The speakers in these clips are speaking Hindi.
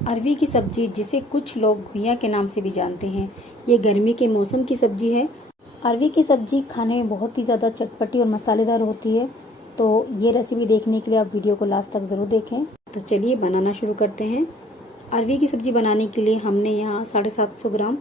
अरवी की सब्ज़ी, जिसे कुछ लोग घुइयाँ के नाम से भी जानते हैं, ये गर्मी के मौसम की सब्ज़ी है। अरवी की सब्ज़ी खाने में बहुत ही ज़्यादा चटपटी और मसालेदार होती है। तो ये रेसिपी देखने के लिए आप वीडियो को लास्ट तक ज़रूर देखें। तो चलिए बनाना शुरू करते हैं। अरवी की सब्ज़ी बनाने के लिए हमने यहाँ 750 ग्राम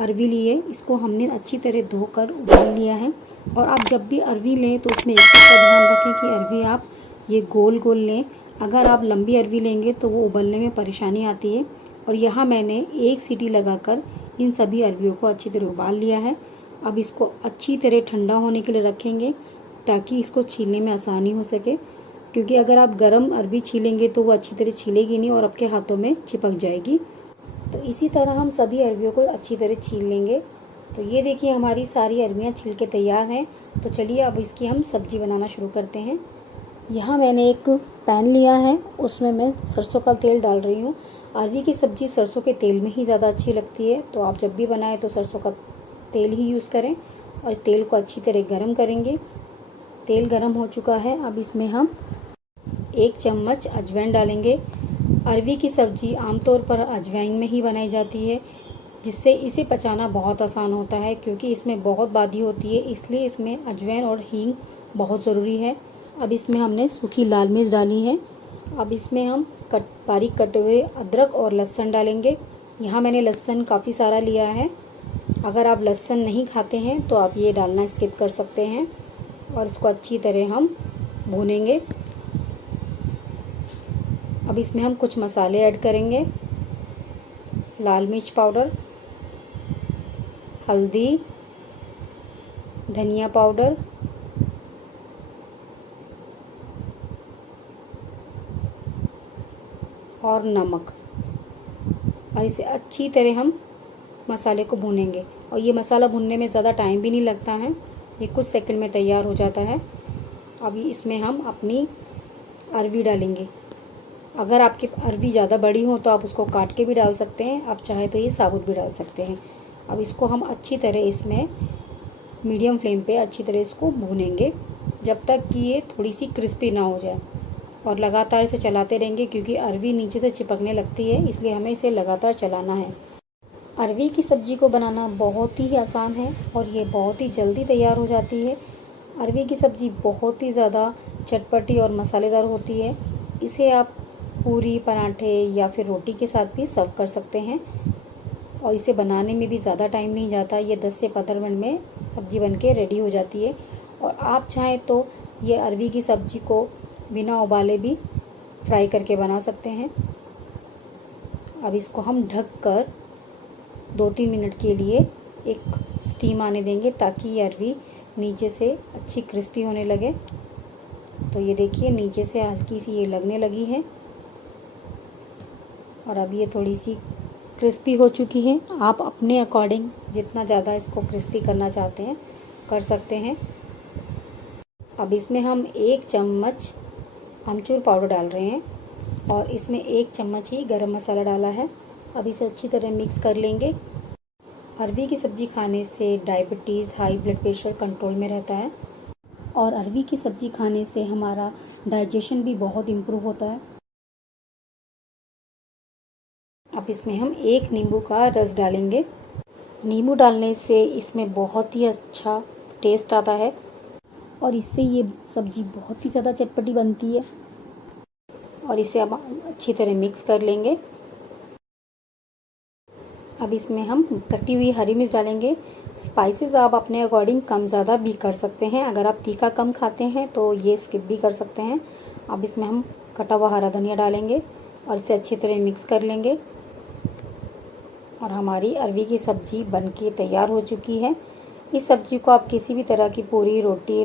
अरवी ली है। इसको हमने अच्छी तरह धोकर उबाल लिया है। और आप जब भी अरवी लें तो उसमें एक चीज़ का ध्यान रखें कि अरवी आप ये गोल गोल लें। अगर आप लंबी अरवी लेंगे तो वो उबलने में परेशानी आती है। और यहाँ मैंने एक सीटी लगाकर इन सभी अरवियों को अच्छी तरह उबाल लिया है। अब इसको अच्छी तरह ठंडा होने के लिए रखेंगे ताकि इसको छीलने में आसानी हो सके, क्योंकि अगर आप गर्म अरवी छीलेंगे तो वो अच्छी तरह छीलेगी नहीं और आपके हाथों में चिपक जाएगी। तो इसी तरह हम सभी अरवियों को अच्छी तरह छील लेंगे। तो ये देखिए हमारी सारी अरवियाँ छील के तैयार हैं। तो चलिए अब इसकी हम सब्ज़ी बनाना शुरू करते हैं। यहाँ मैंने एक पैन लिया है, उसमें मैं सरसों का तेल डाल रही हूँ। अरवी की सब्ज़ी सरसों के तेल में ही ज़्यादा अच्छी लगती है, तो आप जब भी बनाएं तो सरसों का तेल ही यूज़ करें। और तेल को अच्छी तरह गरम करेंगे। तेल गरम हो चुका है, अब इसमें हम 1 चम्मच अजवाइन डालेंगे। अरवी की सब्ज़ी आमतौर पर अजवाइन में ही बनाई जाती है, जिससे इसे पचाना बहुत आसान होता है, क्योंकि इसमें बहुत बादी होती है, इसलिए इसमें अजवाइन और हींग बहुत ज़रूरी है। अब इसमें हमने सूखी लाल मिर्च डाली है। अब इसमें हम बारीक कटे हुए अदरक और लहसुन डालेंगे। यहाँ मैंने लहसुन काफ़ी सारा लिया है। अगर आप लहसुन नहीं खाते हैं तो आप ये डालना स्किप कर सकते हैं। और इसको अच्छी तरह हम भूनेंगे। अब इसमें हम कुछ मसाले ऐड करेंगे। लाल मिर्च पाउडर, हल्दी, धनिया पाउडर, और नमक। और इसे अच्छी तरह हम मसाले को भूनेंगे। और ये मसाला भूनने में ज़्यादा टाइम भी नहीं लगता है, ये कुछ सेकंड में तैयार हो जाता है। अभी इसमें हम अपनी अरवी डालेंगे। अगर आपकी अरवी ज़्यादा बड़ी हो तो आप उसको काट के भी डाल सकते हैं, आप चाहे तो ये साबुत भी डाल सकते हैं। अब इसको हम अच्छी तरह इसमें मीडियम फ्लेम पे अच्छी तरह इसको भूनेंगे जब तक कि ये थोड़ी सी क्रिस्पी ना हो जाए। और लगातार इसे चलाते रहेंगे, क्योंकि अरवी नीचे से चिपकने लगती है, इसलिए हमें इसे लगातार चलाना है। अरवी की सब्ज़ी को बनाना बहुत ही आसान है और ये बहुत ही जल्दी तैयार हो जाती है। अरवी की सब्ज़ी बहुत ही ज़्यादा चटपटी और मसालेदार होती है। इसे आप पूरी, पराठे या फिर रोटी के साथ भी सर्व कर सकते हैं। और इसे बनाने में भी ज़्यादा टाइम नहीं जाता, ये 10 से 15 मिनट में सब्ज़ी बनके रेडी हो जाती है। और आप चाहें तो ये अरवी की सब्ज़ी को बिना उबाले भी फ्राई करके बना सकते हैं। अब इसको हम ढक कर 2-3 मिनट के लिए एक स्टीम आने देंगे, ताकि ये अरवी नीचे से अच्छी क्रिस्पी होने लगे। तो ये देखिए नीचे से हल्की सी ये लगने लगी है और अब ये थोड़ी सी क्रिस्पी हो चुकी है। आप अपने अकॉर्डिंग जितना ज़्यादा इसको क्रिस्पी करना चाहते हैं कर सकते हैं। अब इसमें हम 1 चम्मच अमचूर पाउडर डाल रहे हैं और इसमें 1 चम्मच ही गरम मसाला डाला है। अब इसे अच्छी तरह मिक्स कर लेंगे। अरवी की सब्ज़ी खाने से diabetes, high blood pressure control में रहता है और अरवी की सब्ज़ी खाने से हमारा डाइजेशन भी बहुत इम्प्रूव होता है। अब इसमें हम 1 नींबू का रस डालेंगे। नींबू डालने से इसमें बहुत ही अच्छा टेस्ट आता है और इससे ये सब्ज़ी बहुत ही ज़्यादा चटपटी बनती है। और इसे अब अच्छी तरह मिक्स कर लेंगे। अब इसमें हम कटी हुई हरी मिर्च डालेंगे। स्पाइसेस आप अपने अकॉर्डिंग कम ज़्यादा भी कर सकते हैं। अगर आप तीखा कम खाते हैं तो ये स्किप भी कर सकते हैं। अब इसमें हम कटा हुआ हरा धनिया डालेंगे और इसे अच्छी तरह मिक्स कर लेंगे। और हमारी अरवी की सब्ज़ी बनके तैयार हो चुकी है। इस सब्ज़ी को आप किसी भी तरह की पूरी, रोटी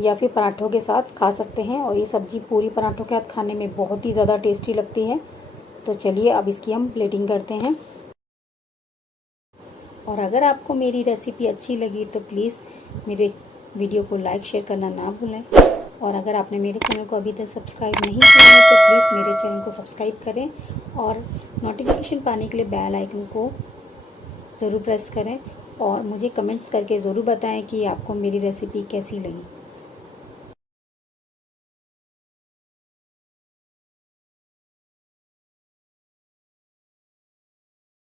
या फिर पराठों के साथ खा सकते हैं और ये सब्ज़ी पूरी पराठों के साथ खाने में बहुत ही ज़्यादा टेस्टी लगती है। तो चलिए अब इसकी हम प्लेटिंग करते हैं। और अगर आपको मेरी रेसिपी अच्छी लगी तो प्लीज़ मेरे वीडियो को लाइक शेयर करना ना भूलें। और अगर आपने मेरे चैनल को अभी तक सब्सक्राइब नहीं किया है तो प्लीज़ मेरे चैनल को सब्सक्राइब करें और नोटिफिकेशन पाने के लिए बेल आइकन को ज़रूर प्रेस करें। और मुझे कमेंट्स करके ज़रूर बताएं कि आपको मेरी रेसिपी कैसी लगी।